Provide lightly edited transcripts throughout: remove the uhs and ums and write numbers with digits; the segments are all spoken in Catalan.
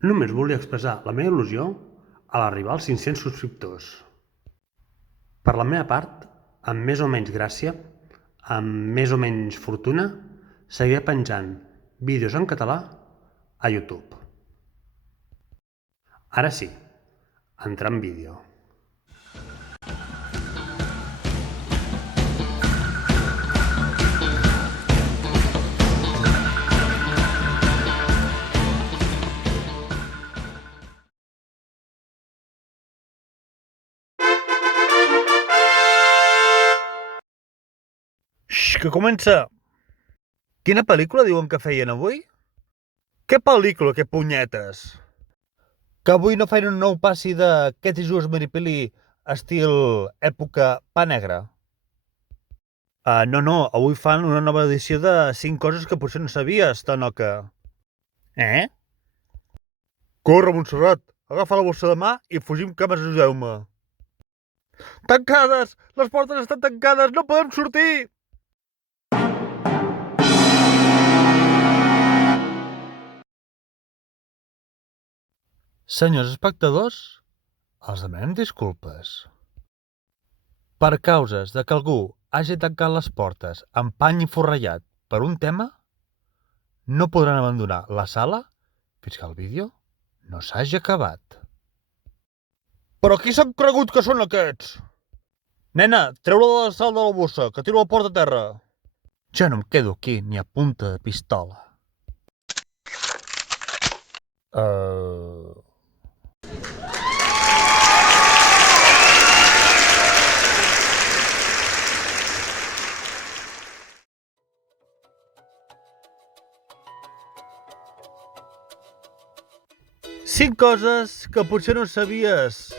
Només volia expressar la meva il·lusió a l'arribar als 500 subscriptors. Per la meva part, amb més o menys gràcia, amb més o menys fortuna, seguiré penjant vídeos en català a YouTube. Ara sí, entrar en vídeo. Que comença! Quina pel·lícula diuen que feien avui? Què pel·lícula, que punyetes? Que avui no feien un nou passi de Què t'hi jugues, Maripili, estil època pa negre? No, avui fan una nova edició de 5 coses que potser no sabies, Tanoca. Corre, Montserrat, agafa la bossa de mà i fugim, cames, ajudeu-me. Tancades! Les portes estan tancades, no podem sortir! Senyors espectadors, els demanem disculpes. Per causes de que algú hagi tancat les portes amb pany forrellat per un tema, no podran abandonar la sala fins que el vídeo no s'hagi acabat. Però qui s'han cregut que són aquests? Nena, treu-la de la sala de la bossa, que tiro la porta a terra. Jo no em quedo aquí ni a punta de pistola. Cinc coses que potser no sabies,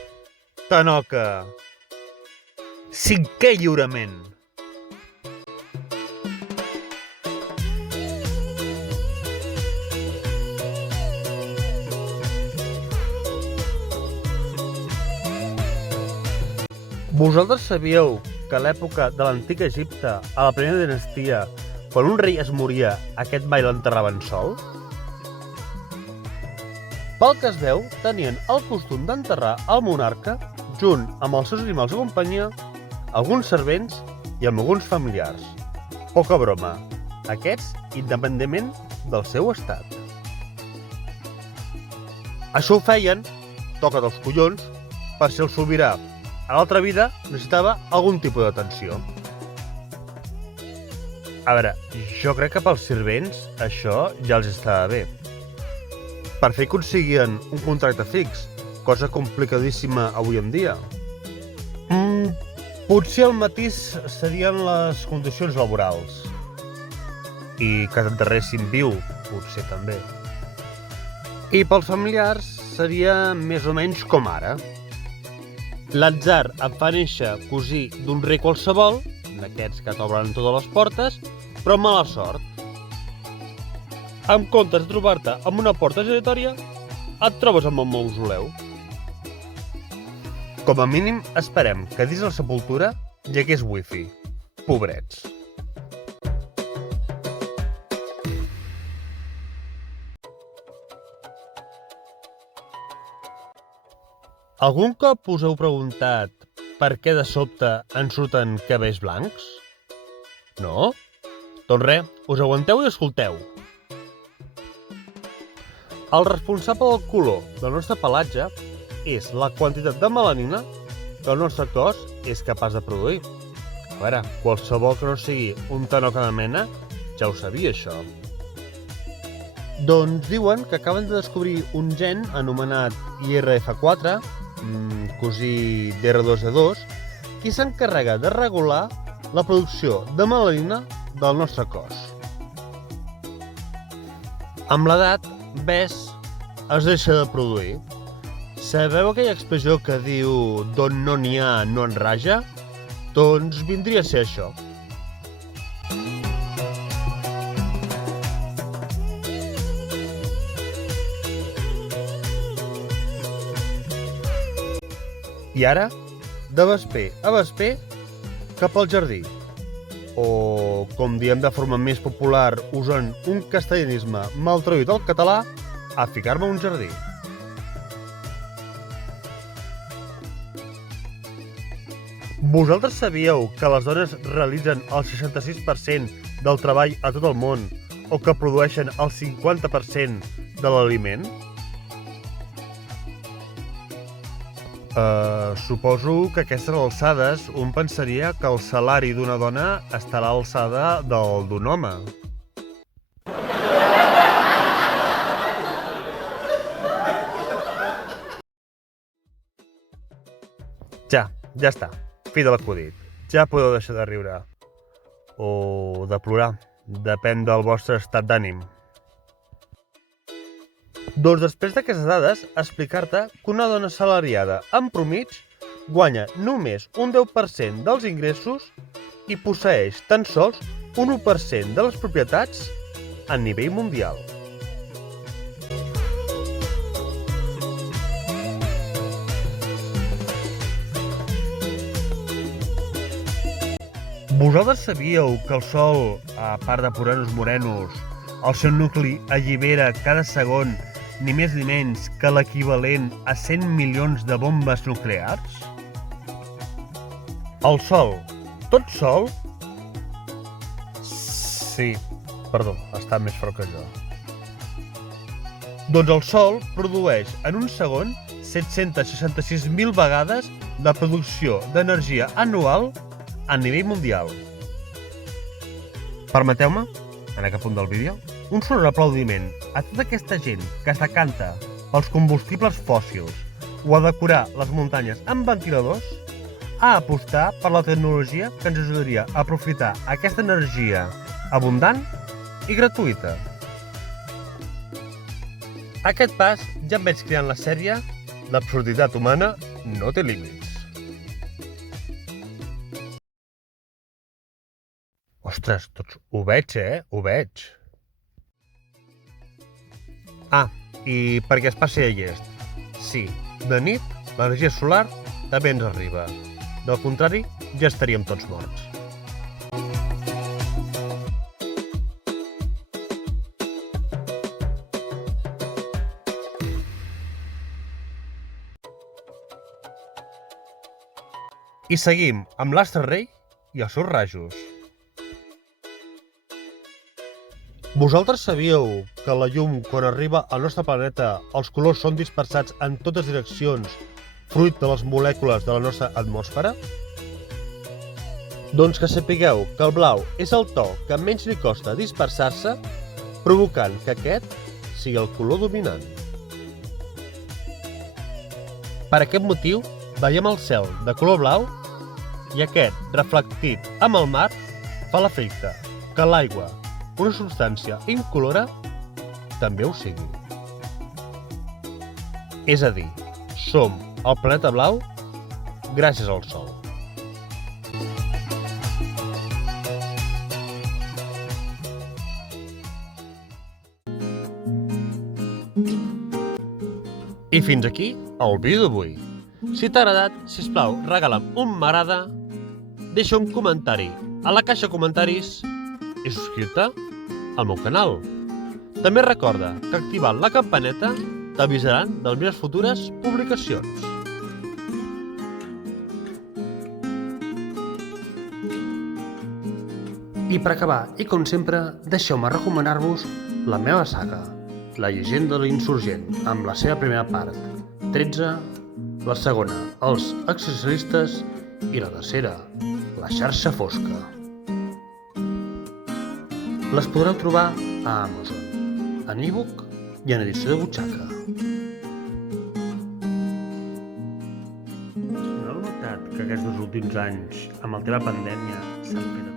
Tanoca. Cinquè lliurament. Vosaltres sabíeu que a l'època de l'antic Egipte, a la primera dinastia, quan un rei es moria, aquest mai l'enterraven sol? Pel que es veu, tenien el costum d'enterrar el monarca junt amb els seus animals de companyia, alguns servents i amb alguns familiars. Poca broma, aquests independentment del seu estat. Això ho feien, toca't els collons, per si el sobirà a l'altra vida necessitava algun tipus d'atenció. A veure, jo crec que pels servents això ja els estava bé. Per fer aconseguien un contracte fix, cosa complicadíssima avui en dia. Potser el matís serien les condicions laborals. I que t'enterressin viu, potser també. I pels familiars seria més o menys com ara. L'atzar et fa néixer cosí d'un rei qualsevol, d'aquests que t'obren totes les portes, però amb mala sort. En comptes de trobar-te amb una porta giratòria, et trobes amb un mausoleu. Com a mínim, esperem que dins la sepultura hi hagués wifi. Pobrets. Algun cop us heu preguntat per què de sobte en surten cabells blancs? No? Doncs res, us aguanteu i escolteu. El responsable del color del nostre pelatge és la quantitat de melanina que el nostre cos és capaç de produir. A veure, qualsevol que no sigui un Tanoca de mena ja ho sabia, això. Doncs diuen que acaben de descobrir un gen anomenat IRF4, cosí d'R2D2, i s'encarrega de regular la producció de melanina del nostre cos. Amb l'edat, ves, es deixa de produir. Sabeu aquella expressió que diu d'on no n'hi ha no en raja? Doncs vindria a ser això. I ara, de vesper a vesper, cap al jardí. O, com diem de forma més popular, usant un castellanisme mal traduït al català, a ficar-me a un jardí. Vosaltres sabíeu que les dones realitzen el 66% del treball a tot el món o que produeixen el 50% de l'aliment? Suposo que a aquestes alçades un pensaria que el salari d'una dona estarà a l'alçada del d'un home. Ja està. Fi de l'acudit. Ja podeu deixar de riure. O de plorar. Depèn del vostre estat d'ànim. Doncs després d'aquestes dades, explicar-te que una dona assalariada en promig guanya només un 10% dels ingressos i posseeix tan sols un 1% de les propietats a nivell mundial. Vosaltres sabíeu que el Sol, a part de posar-nos morenos, el seu nucli allibera cada segon ni més ni menys que l'equivalent a 100 milions de bombes nuclears? El Sol, tot sol? Sí, perdó, està més fort que jo. Doncs el Sol produeix en un segon 766.000 vegades la producció d'energia anual a nivell mundial. Permeteu-me, en aquest punt del vídeo, un sonor aplaudiment a tota aquesta gent que es decanta pels combustibles fòssils o a decorar les muntanyes amb ventiladors, a apostar per la tecnologia que ens ajudaria a aprofitar aquesta energia abundant i gratuïta. A aquest pas ja em veig creant la sèrie L'absurditat humana no té límits. Ostres, tots ho veig, Ho veig. I perquè es passi de llest. Sí, de nit l'energia solar també ens arriba. Del contrari, ja estaríem tots morts. I seguim amb l'astre rei i els seus rajos. Vosaltres sabíeu que la llum, quan arriba al nostre planeta, els colors són dispersats en totes direccions fruit de les molècules de la nostra atmosfera? Doncs que sapigueu que el blau és el to que menys li costa dispersar-se, provocant que aquest sigui el color dominant. Per aquest motiu, veiem el cel de color blau i aquest, reflectit amb el mar, fa l'efecte que l'aigua, una substància incolora, també ho sigui. És a dir, som el planeta blau gràcies al Sol. I fins aquí el vídeo d'avui. Si t'ha agradat, sisplau, regala'm un m'agrada, deixa un comentari a la caixa de comentaris i subscriu-te al meu canal. També recorda que activant la campaneta t'avisaran de les meves futures publicacions. I per acabar, i com sempre, deixeu-me recomanar-vos la meva saga, La llegenda de l'insurgent, amb la seva primera part, 13, la segona, Els existencialistes, i la tercera, La xarxa fosca. Les podreu trobar a Amazon, en e-book i en edició de butxaca. No heu notat que aquests 2 últims anys, amb el tema pandèmia, s'han fet